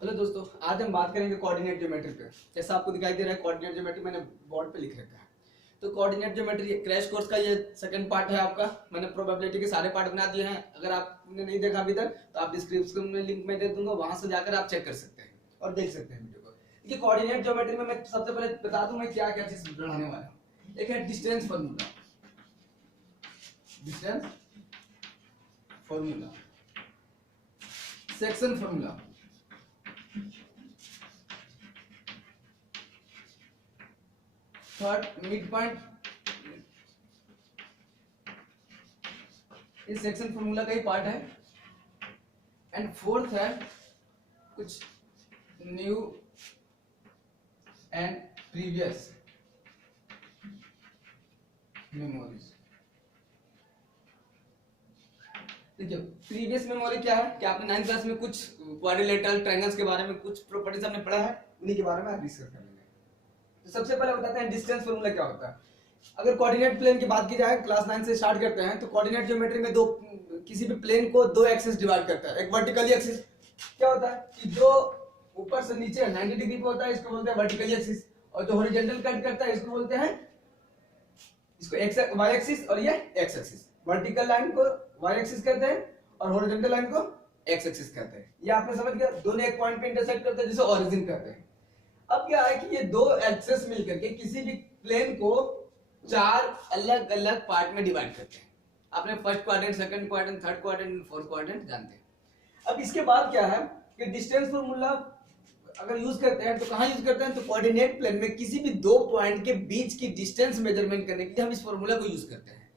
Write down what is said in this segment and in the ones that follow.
Hello दोस्तों, आज हम बात करेंगे कोऑर्डिनेट ज्योमेट्री पे। जैसा आपको दिखाई दे रहा है कोऑर्डिनेट ज्योमेट्री मैंने बोर्ड पे लिख रखा है। तो कोऑर्डिनेट ज्योमेट्री क्रैश कोर्स का ये सेकंड पार्ट है आपका। मैंने प्रोबेबिलिटी के सारे पार्ट बना दिए हैं। अगर आपने नहीं देखा अभी तक तो आप डिस्क्रिप्शन में लिंक में दे दूंगा, वहां से जाकर आप चेक कर सकते हैं और देख सकते हैं वीडियो को। देखिए कोऑर्डिनेट ज्योमेट्री में मैं सबसे पहले बता दूं मैं क्या क्या चीज पढ़ाने वाला हूँ। एक है distance formula, distance formula, section formula, third mid point, इस सेक्शन फॉर्मूला का ही पार्ट है। एंड फोर्थ है कुछ न्यू एंड प्रीवियस मेमोरीज। देखिए प्रीवियस मेमोरी क्या है कि आपने 9th क्लास में कुछ क्वाड्रिलेटरल ट्रायंगल्स के बारे में कुछ प्रॉपर्टीज आपने पढ़ा है, उन्हीं के बारे में आप रिसर्च करेंगे। तो सबसे पहले बताते हैं डिस्टेंस फॉर्मूला क्या होता है। अगर कोऑर्डिनेट प्लेन की बात की जाए, क्लास 9 से स्टार्ट करते हैं, तो कोऑर्डिनेट ज्योमेट्री में किसी भी प्लेन को दो एक्सिस डिवाइड करता है। एक वर्टिकली एक्सिस क्या होता है कि जो ऊपर से नीचे 90 डिग्री पे होता है, इसको बोलते हैं वर्टिकली एक्सिस, और जो हॉरिजॉन्टल कट करता है इसको बोलते हैं, इसको एक्स वाई एक्सिस और ये एक्स एक्सिस। वर्टिकल लाइन को वाई एक्सिस कहते हैं और हॉरिजॉन्टल लाइन को एक्स एक्सिस कहते हैं। ये आपने समझ गया, दोनों एक पॉइंट पे इंटरसेक्ट करते हैं जिसे ओरिजिन कहते हैं। अब क्या है कि ये दो एक्सिस मिलकर के किसी भी प्लेन को चार अलग अलग पार्ट में डिवाइड करते हैं। आपने first quadrant, second quadrant, third quadrant, fourth quadrant जानते हैं। अब इसके बाद क्या है कि डिस्टेंस फॉर्मूला अगर यूज करते हैं तो कहां यूज करते हैं, तो कोऑर्डिनेट प्लेन में किसी भी दो पॉइंट के बीच की डिस्टेंस मेजरमेंट करने के लिए हम इस फॉर्मूला को यूज करते हैं।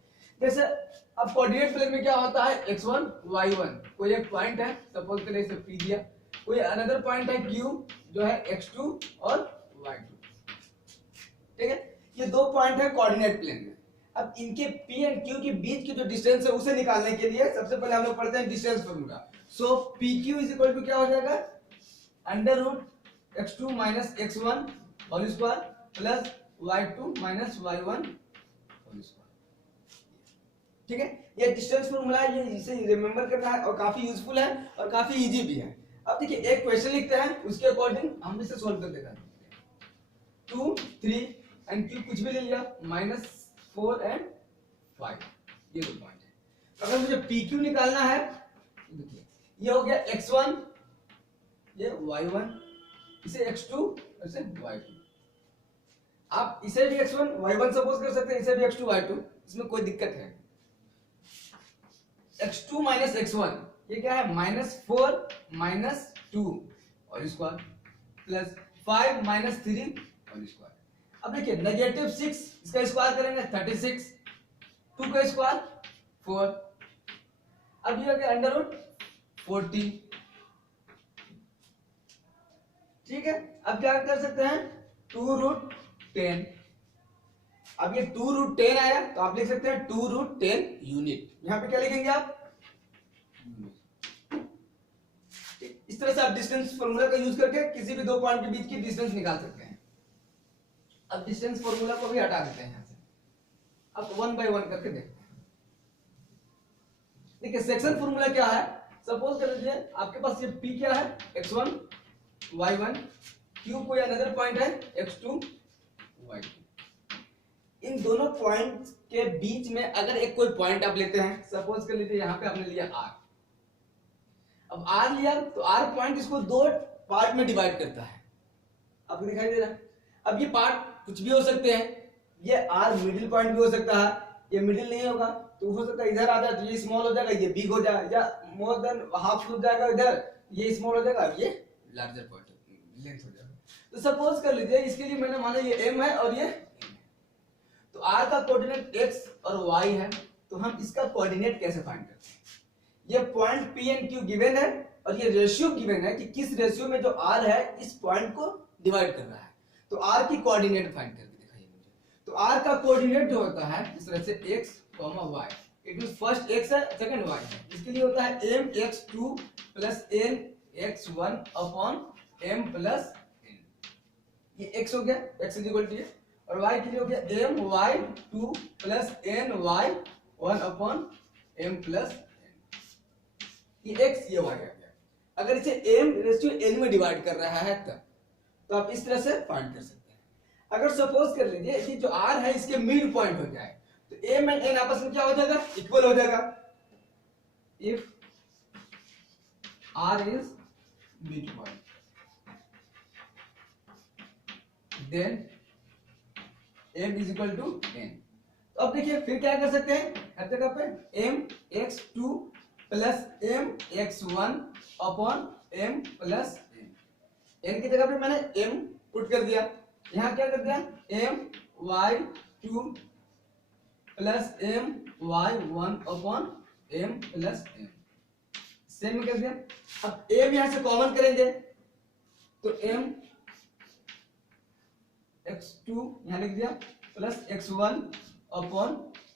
जैसे अब कोऑर्डिनेट प्लेन में क्या होता है, x1 y1, कोई एक पॉइंट है, सपोज करें इसे p दिया, कोई अनदर पॉइंट है q जो है x2 और y2। ठीक है, ये दो पॉइंट है कोऑर्डिनेट प्लेन में। अब इनके p एंड q के बीच की जो डिस्टेंस है उसे निकालने के लिए सबसे पहले हम लोग पढ़ते हैं distance formula. So pq is equal to क्या हो जाएगा, under root x2 minus x1 whole square plus y2 minus y1 whole square. ठीक है, ये डिस्टेंस फॉर्मूला है, ये इसे रिमेंबर करना है और काफी यूजफुल है और काफी इजी भी है। अब देखिए एक क्वेश्चन लिखते हैं, उसके अकॉर्डिंग हम इसे सॉल्व कर देगा। 2 3 एंड q कुछ भी ले लिया, -4 एंड 5, ये दो पॉइंट है। अगर मुझे pq निकालना है, देखिए ये हो गया x1, ये y1, इसे x2, इसे y2। आप इसे भी x1 y1 सपोज कर सकते हैं, इसे भी x2 y2, इसमें कोई दिक्कत है। x2 माइनस x1 ये क्या है, -4 माइनस 2 और स्क्वायर प्लस 5 माइनस 3 और स्क्वायर। अब देखिए -6 इसका स्क्वायर करेंगे 36, 2 का स्क्वायर 4, अब ये हो गया अंडर रूट 40। ठीक है, अब क्या कर सकते हैं, 2 रूट 10। अब ये 2 रूट 10 आया तो आप लिख सकते हैं 2 रूट 10 यूनिट। यहां पे क्या लिखेंगे आप, इस तरह से आप डिस्टेंस फॉर्मूला का यूज करके किसी भी दो पॉइंट के बीच की डिस्टेंस निकाल सकते हैं। अब डिस्टेंस फॉर्मूला को भी हटा देते हैं यहां से, अब 1 बाय 1 करके देखते हैं। देखिए सेक्शन फॉर्मूला क्या है, सपोज कर लीजिए आपके पास ये p क्या है, x1 y1, q कोई अनदर पॉइंट है x2 y2। इन दोनों पॉइंट के बीच में अगर एक कोई पॉइंट आप लेते हैं, सपोज कर लीजिए यहां पे आपने लिया r। अब r लिया तो r पॉइंट इसको दो पार्ट में डिवाइड करता है, आपको दिखाई दे रहा है। अब ये पार्ट कुछ भी हो सकते हैं, ये r मिडिल पॉइंट भी हो सकता है, ये मिडिल नहीं होगा तो हो सकता है इधर आ जाए तो ये स्मॉल हो जाएगा, ये बिग हो जाए, या मोर देन हाफ हो जाएगा इधर, ये स्मॉल हो जाएगा, ये लार्जर पॉइंट लेंथ हो जाएगा। तो सपोज कर लीजिए इसके लिए मैंने माना ये m है और ये n है, तो r का कोऑर्डिनेट x और y है, तो हम इसका कोऑर्डिनेट कैसे फाइंड करते हैं। ये point p and q given है और ये रेशियो गिवन है कि किस रेशियो में जो r है इस पॉइंट को डिवाइड कर रहा है। तो r की कोऑर्डिनेट फाइंड करके दिखाइए मुझे। तो r का कोऑर्डिनेट जो होता है इस तरह से x, y, it means first x है सेकंड y है, इसके लिए होता है mx2 plus nx1 upon m plus n। ये x हो गया, x इज इक्वल टू ये, और y के लिए हो गया my2 plus ny1 upon m plus n। ये x ये y आ गया। अगर इसे m रेशियो n में डिवाइड कर रहा है तब, तो आप इस तरह से फाइंड कर सकते हैं। अगर सपोज कर लीजिए कि जो r है इसके मिड पॉइंट हो जाए, तो m एंड n आपस में क्या हो जाएगा, इक्वल हो जाएगा। If r is mid point then m is equal to n। तो अब देखिए फिर क्या कर सकते हैं, हर जगह पे mx2 plus mx1 upon m plus n की जगह पे मैंने m पुट कर दिया, यहाँ क्या कर दिया my2 plus my1 upon m plus n, same कर दिया। अब m यहाँ से कॉमन करेंगे तो m x2 यहाँ लिख दिया प्लस x1 अपॉन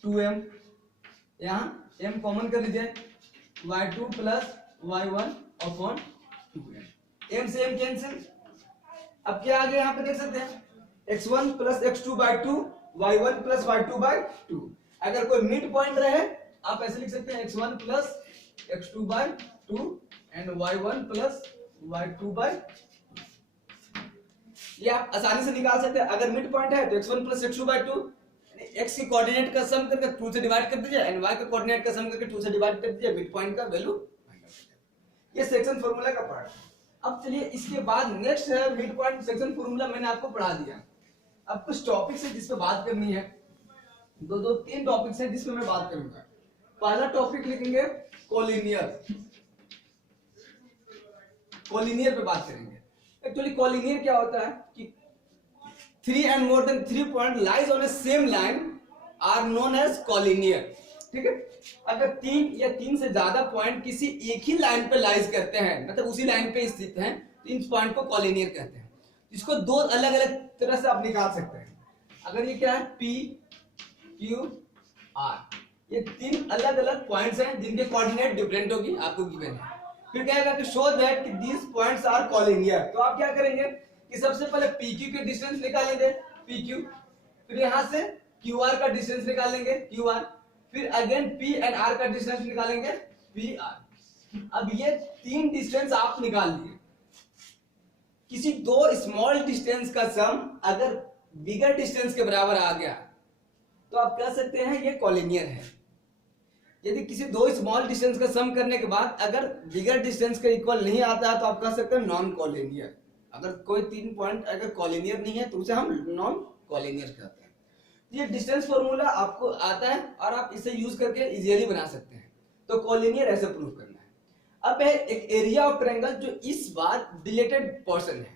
2m, यहाँ m कॉमन कर लीजिए y2 plus y1 upon 2m, m से m कैंसिल। अब क्या आ गया यहाँ पे देख सकते हैं x1 plus x2 by 2 y1 plus y2 by 2। अगर कोई मिड पॉइंट रहे आप ऐसे लिख सकते हैं x1 plus x2 by 2 and y1 plus y2 by 2। ये आप आसानी से निकाल सकते हैं। अगर मिड पॉइंट है तो x1 plus x2 by 2, x के कोऑर्डिनेट का सम करके 2 से डिवाइड कर दीजिए एंड y के कोऑर्डिनेट का सम करके 2 से डिवाइड कर दीजिए, मिड पॉइंट का वैल्यू। ये सेक्शन फार्मूला का पार्ट। अब चलिए इसके बाद नेक्स्ट है मिड पॉइंट सेक्शन फार्मूला, मैंने आपको पढ़ा दिया। अब कुछ टॉपिक्स है जिस पे बात करनी है, दो तीन टॉपिक्स है जिस पे मैं बात करूंगा। पहला टॉपिक लिखेंगे कोलिनियर, कोलिनियर पे बात करेंगे। एक्चुअली कोलिनियर क्या होता है कि 3 and more than 3 point lies on a same line are known as collinear। ठीक है, अगर 3 या 3 से ज्यादा पॉइंट किसी एक ही लाइन पे लाइज करते हैं, मतलब उसी लाइन पे स्थित हैं, तो इन पॉइंट को कोलिनियर कहते हैं। इसको दो अलग अलग तरह से आप निकाल सकते हैं। अगर ये क्या है P Q R, ये 3 अलग अलग पॉइंट्स हैं जिनके कोऑर्डिनेट डिफरेंट होगी, आपको गिवन है। फिर क्या है कि शो दैट कि दीस पॉइंट्स आर कोलिनियर। तो आप क्या करेंगे कि सबसे पहले PQ के डिस्टेंस निकालेंगे PQ, फिर यहाँ से QR का डिस्टेंस निकालेंगे QR, फिर अगेन P एंड R का डिस्टेंस निकालेंगे PR। अब ये 3 डिस्टेंस आप निकाल लिए। किसी 2 स्मॉल डिस्टेंस का सम अगर बिगर डिस्टेंस के बराबर आ गया तो आप कह सकते हैं ये कोलिनियर है। यदि किसी 2 स्मॉल डिस्टेंस का सम करने के बाद अगर बिगर डिस्टेंस के इक्वल नहीं आता है तो आप कह सकते हैं नॉन कोलिनियर। अगर कोई 3 पॉइंट अगर कोलिनियर नहीं है तो उसे हम नॉन कोलिनियर कहते हैं। ये डिस्टेंस फॉर्मूला आपको आता है और आप इसे यूज करके इजीली बना सकते हैं। तो कोलिनियर ऐसे प्रूव करना है। अब है एक एरिया ऑफ ट्रायंगल जो इस बार डिलेटेड पोर्शन है।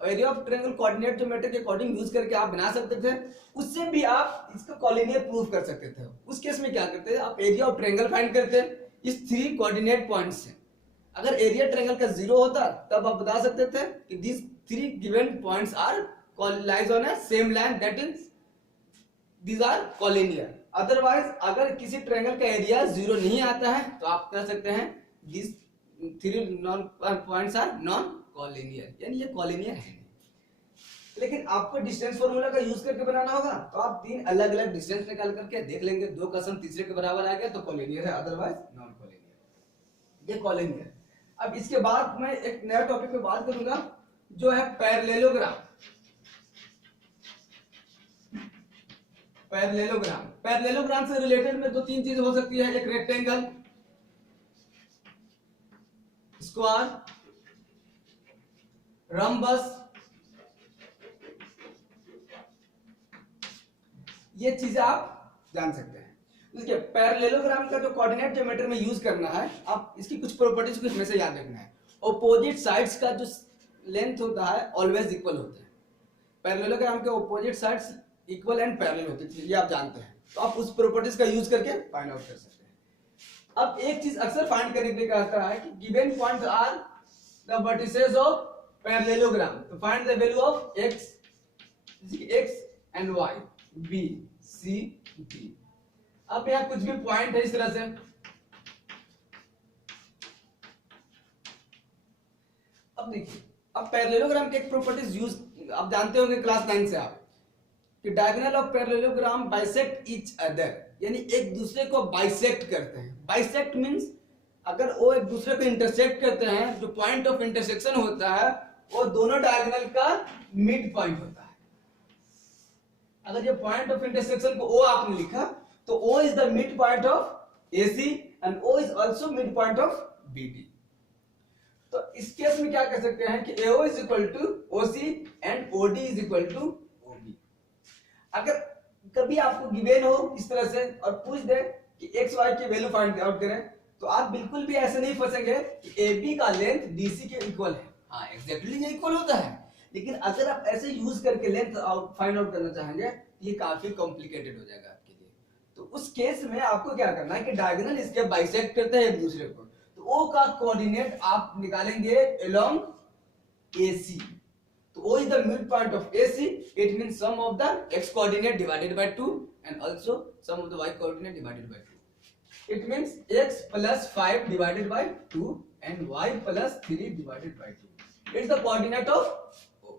Area of triangle coordinate geometry के अकॉर्डिंग यूज करके आप बना सकते थे, उससे भी आप इसको कोलिनियर प्रूव कर सकते थे। उस केस में क्या करते थे, आप एरिया ऑफ ट्रायंगल फाइंड करते इस 3 कोऑर्डिनेट पॉइंट से। अगर एरिया ट्रायंगल का 0 होता तब आप बता सकते थे कि this 3 given points are lies on a same line, that is these are collinear. Otherwise अगर किसी ट्रायंगल का एरिया 0 नहीं आता है तो आप कह सकते हैं this 3 non points are non collinear, यानी ये कोलिनियर है नहीं। लेकिन आपको डिस्टेंस फार्मूला का यूज करके बनाना होगा, तो आप 3 अलग अलग डिस्टेंस निकाल करके देख लेंगे, 2 का सम तीसरे के बराबर आ गया तो कोलिनियर है, अदरवाइज नॉन कोलिनियर। ये कोलिनियर। अब इसके बाद मैं एक नया टॉपिक पे बात करूंगा जो है पैरेललोग्राम। पैरेललोग्राम, पैरेललोग्राम से रिलेटेड में 2-3 चीज हो सकती है। एक रेक्टेंगल, स्क्वायर, रम्बस, ये चीजें आप जान सकते हैं। देखिए पैरेललोग्राम का जो कोऑर्डिनेट ज्योमेट्री में यूज करना है, आप इसकी कुछ प्रॉपर्टीज को इसमें से याद रखना है। ऑपोजिट साइड्स का जो लेंथ होता है ऑलवेज इक्वल होता है। पैरेललोग्राम के opposite sides equal and parallel होते हैं, ये आप जानते हैं। तो आप उस प्रॉपर्टीज का यूज करके फाइंड आउट कर सकते हैं। अब एक चीज अक्सर फाइंड करने के लिए कहता है कि given points are the vertices of parallelogram, तो find the value of x and y, b c d। अब यहाँ कुछ भी पॉइंट है इस तरह से, अब देखिए अब पैरेललोग्राम के एक प्रॉपर्टीज यूज आप जानते होंगे क्लास 9 से आप, कि diagonal of parallelogram bisect each other, यानी एक दूसरे को बाइसेक्ट करते हैं। बाइसेक्ट मींस अगर वो एक दूसरे को इंटरसेक्ट करते हैं, जो पॉइंट ऑफ इंटरसेक्शन होता है वो दोनों डायगोनल का मिड पॉइंट होता है। अगर ये पॉइंट ऑफ इंटरसेक्शन को O आपने लिखा तो O is the mid point of AC and O is also mid point of BD। तो इस केस में क्या कह सकते हैं कि AO is equal to OC and OD is equal to OB। अगर कभी आपको गिवन हो इस तरह से और पूछ दे कि x y की वैल्यू फाइंड आउट करें, तो आप बिल्कुल भी ऐसे नहीं फंसेंगे कि AB का लेंथ DC के इक्वल है। हाँ एग्जैक्टली ये इक्वल होता है, लेकिन अगर आप ऐसे यूज करके लेंथ फाइंड आउट करना चाहेंगे ये काफी कॉम्प्लिकेटेड हो जाएगा आपके लिए। तो उस केस में आपको क्या करना है कि डायगोनल इसके बाइसेक्ट करते हैं एक दूसरे को, तो O का कोऑर्डिनेट आप निकालेंगे अलोंग AC। तो O is the midpoint of AC, it means sum of the x coordinate divided by 2 and also sum of the y coordinate divided by 2. It means x plus 5 divided by 2 and y plus 3 divided by 2. It's the coordinate of O.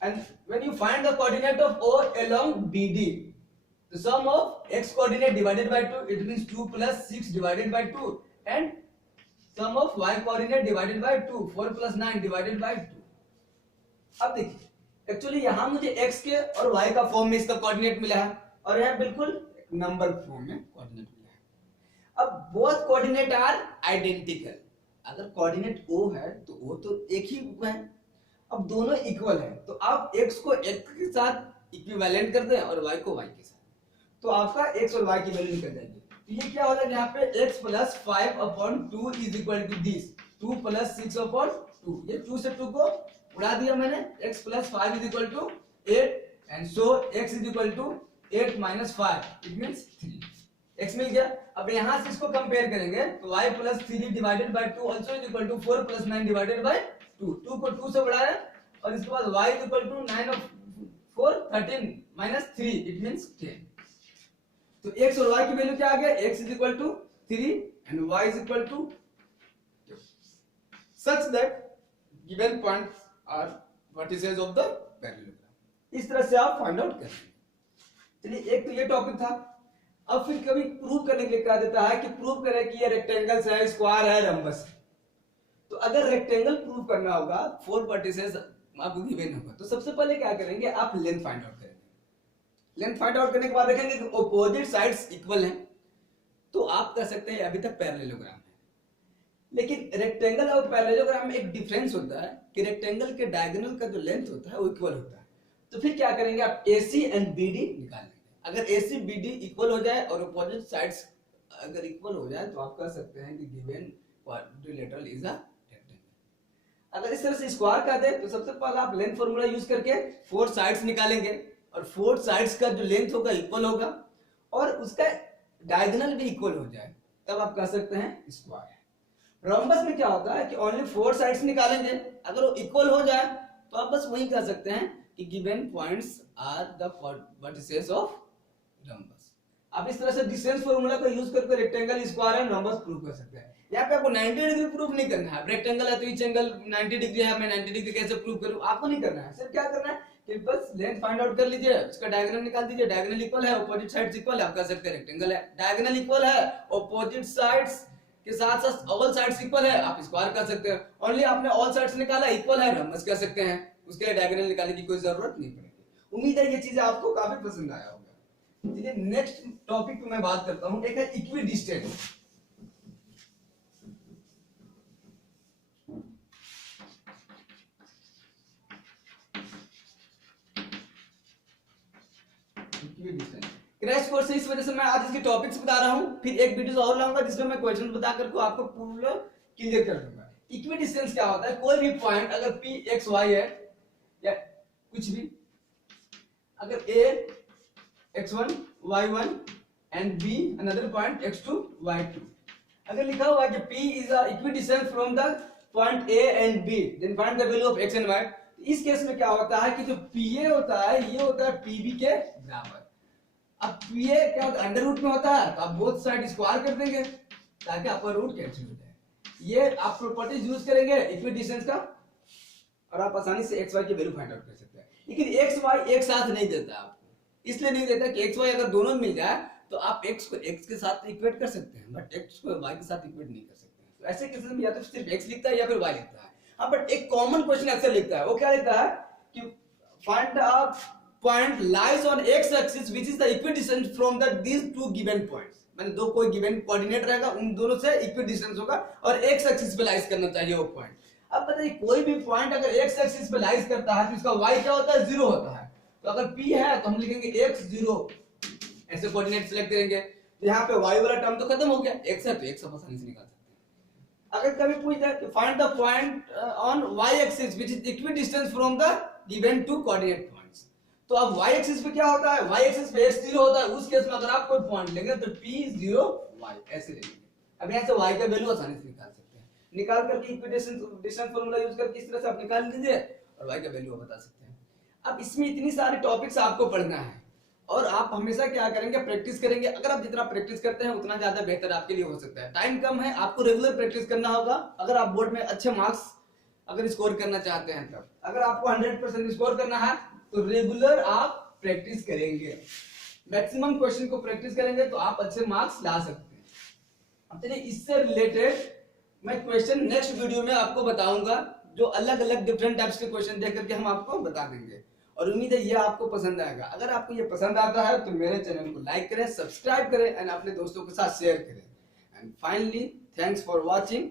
And when you find the coordinate of O along BD, the sum of x coordinate divided by 2, it means 2 plus 6 divided by 2 and sum of y coordinate divided by 2, 4 plus 9 divided by 2. अब देखिए actually यहां मुझे x के और y का form में इसका coordinate मिला है और यहां बिल्कुल नंबर फॉर्म में कोऑर्डिनेट मिला है। अब बोथ कोऑर्डिनेट आर आइडेंटिकल। अगर कोऑर्डिनेट O है तो O तो एक ही है, अब दोनों इक्वल है तो आप x को x के साथ इक्विवेलेंट कर दें और y को y के साथ, तो आपका x और y की वैल्यू निकल जाएगी। तो ये क्या हो जाएगा यहाँ पे x plus 5/2 is equal to this 2 plus 6/2। ये 2 से 2 को उड़ा दिया मैंने, x plus 5 is equal to 8 and so x is equal to 8 minus 5 it means 3। x मिल गया। अब यहाँ से इसको कंपेयर करेंगे तो y plus 3 divided by 2 also is equal to 4 plus 9 divided by 2। 2 को 2 से बढ़ाया और इसके बाद y is equal to 9 of 4 13 minus 3 it means 10। तो x और y की वैल्यू क्या आ गया, x is equal to 3 and y is equal to such that given points are vertices of the parallelogram। इस तरह से आप फाइंड आउट करेंगे। चलिए एक तो ये टॉपिक था। अब फिर कभी प्रूव करने के लिए कहा देता है कि प्रूव करें कि ये रेक्टेंगल्स है, स्क्वायर है, रंबस है। तो अगर रेक्टेंगल प्रूव करना होगा 4 वर्टिसेस आपको गिवन होगा, तो सबसे पहले क्या करेंगे आप लेंथ फाइंड आउट करेंगे। लेंथ फाइंड आउट करने के बाद देखेंगे कि ऑपोजिट साइड्स इक्वल हैं, तो आप कह सकते हैं अभी तक पैरेललोग्राम है। लेकिन रेक्टेंगल और पैरेललोग्राम में एक डिफरेंस होता है कि रेक्टेंगल के डायगोनल का जो लेंथ होता है वो इक्वल होता है। तो फिर क्या करेंगे आप AC एंड BD निकाल लेंगे। अगर AC BD इक्वल हो जाए और अपोजिट साइड्स अगर इक्वल हो जाए तो आप कह सकते हैं कि given quadrilateral is a rectangle. अगर इस तरह से स्क्वायर का दे तो सबसे पहले आप लेंथ फार्मूला यूज करके 4 साइड्स निकालेंगे और 4 साइड्स का जो लेंथ होगा इक्वल होगा और उसका डायगोनल भी इक्वल हो जाए, तब आप कह सकते हैं स्क्वायर है। रोम्बस में क्या होता है कि ओनली 4 साइड्स निकालेंगे, अगर वो इक्वल हो जाए तो आप बस वही कह सकते हैं कि given points are the vertices of rhombus. आप इस तरह से डिस्टेंस फार्मूला का यूज करके rectangle, square and rhombus prove कर सकते हैं। यहाँ पे आपको 90 डिग्री प्रूव नहीं करना है। रेक्टेंगल है तो ईच एंगल 90 डिग्री है, मैं 90 डिग्री कैसे प्रूव करूं, आपको नहीं करना है। सिर्फ क्या करना है कि बस लेंथ फाइंड आउट कर लीजिए, उसका डायगोनल निकाल दीजिए, डायगोनल इक्वल है, ऑपोजिट साइड्स इक्वल है, आप कह सकते हैं रेक्टेंगल है। डायगोनल इक्वल है, ऑपोजिट साइड्स के साथ साथ ऑल साइड्स इक्वल है, आप स्क्वायर कर सकते हैं। ओनली आपने ऑल साइड्स निकाला इक्वल है, रोम्बस कह सकते हैं, उसके लिए डायगोनल निकालने की कोई जरूरत नहीं पड़ेगी। उम्मीद है ये चीजें आपको काफी पसंद आया होगा। चलिए नेक्स्ट टॉपिक पे मैं बात करता हूं, एक है इक्विडिस्टेंस। क्रैश कोर्स इस वजह से मैं आज इसके टॉपिक्स बता रहा हूं, फिर एक वीडियो और लाऊंगा जिसमें मैं क्वेश्चन बता करके आपको पूरा क्लियर कर दूंगा। इक्विडिस्टेंस क्या होता है, कोई भी पॉइंट अगर p x y है या कुछ भी, अगर a x1 y1 and b another point x2 y2, अगर लिखा हुआ है कि p is a equidistance from the point a and b then find the value of x and y, इस केस में क्या होता है कि जो pa होता है ये होता है pb के बराबर। अब pa क्या होता है, अंडर रूट में होता है, तो आप बोथ साइड स्क्वायर कर देंगे ताकि अपर रूट कैंसिल हो जाए। ये आप प्रॉपर्टीज यूज करेंगे इक्विडिस्टेंस का और आप आसानी से x y की वैल्यू फाइंड आउट कर सकते हैं। लेकिन x y एक साथ नहीं देता आपको, इसलिए नहीं देता कि x y अगर दोनों मिल जाए तो आप x को x के साथ इक्वेट कर सकते हैं, बट x को y के साथ इक्वेट नहीं कर सकते हैं। तो ऐसे केसेस में या तो सिर्फ x लिखता है या फिर y लिखता है। हाँ, बट एक कॉमन क्वेश्चन अक्सर लिखता है, वो क्या लिखता है कि find a point lies on x axis which is the equidistance from the these two given points. मैंने दो कोई गिवन कोऑर्डिनेट रहेगा, उन दोनों से इक्विडिस्टेंस होगा और x एक्सिस पे लाइज करना चाहिए वो पॉइंट। अब बताइए कोई भी पॉइंट अगर x एक्सिस पे लाइज करता है तो इसका y क्या होता है, 0 होता है। तो अगर p है तो हम लिखेंगे x 0, ऐसे कोऑर्डिनेट सिलेक्ट करेंगे। तो यहाँ पे y वाला टर्म तो खत्म हो गया, x है तो x आसानी से निकाल सकते हैं। अगर कभी पूछ जाए कि find the point on y axis which is equidistance from the given two coordinate points, तो अब y एक्सिस पे क्या होता है, y एक्सिस पे x 0 होता है। उस केस में अगर आप कोई पॉइंट लेंगे तो p 0 y ऐसे लेंगे। अब यहाँ से y का वैल्यू आसानी से निकाल सकते हैं, निकाल करके इक्विडिस्टेंस फॉर्मूला यूज करके इस तरह से आप निकाल लीजिए और y का वैल्यू बता सकते हैं। अब इसमें इतनी सारी टॉपिक्स आपको पढ़ना है और आप हमेशा क्या करेंगे, प्रैक्टिस करेंगे। अगर आप जितना प्रैक्टिस करते हैं उतना ज्यादा बेहतर आपके लिए हो सकता है। टाइम कम है, आपको रेगुलर प्रैक्टिस करना होगा। अगर आप बोर्ड में अच्छे मार्क्स अगर स्कोर करना चाहते हैं, तब अगर आपको 100% स्कोर करना है तो रेगुलर आप प्रैक्टिस करेंगे, मैक्सिमम क्वेश्चन को प्रैक्टिस करेंगे तो आप अच्छे मार्क्स ला सकते हैं। अब चलिए इससे रिलेटेड मैं क्वेश्चन नेक्स्ट वीडियो में आपको बताऊंगा, जो अलग अलग डिफरेंट टाइप्स के क्वेश्चन देख करके हम आपको बता देंगे और उम्मीद है ये आपको पसंद आएगा। अगर आपको ये पसंद आता है तो मेरे चैनल को लाइक करें, सब्सक्राइब करें एंड अपने दोस्तों के साथ शेयर करें। And finally thanks for watching.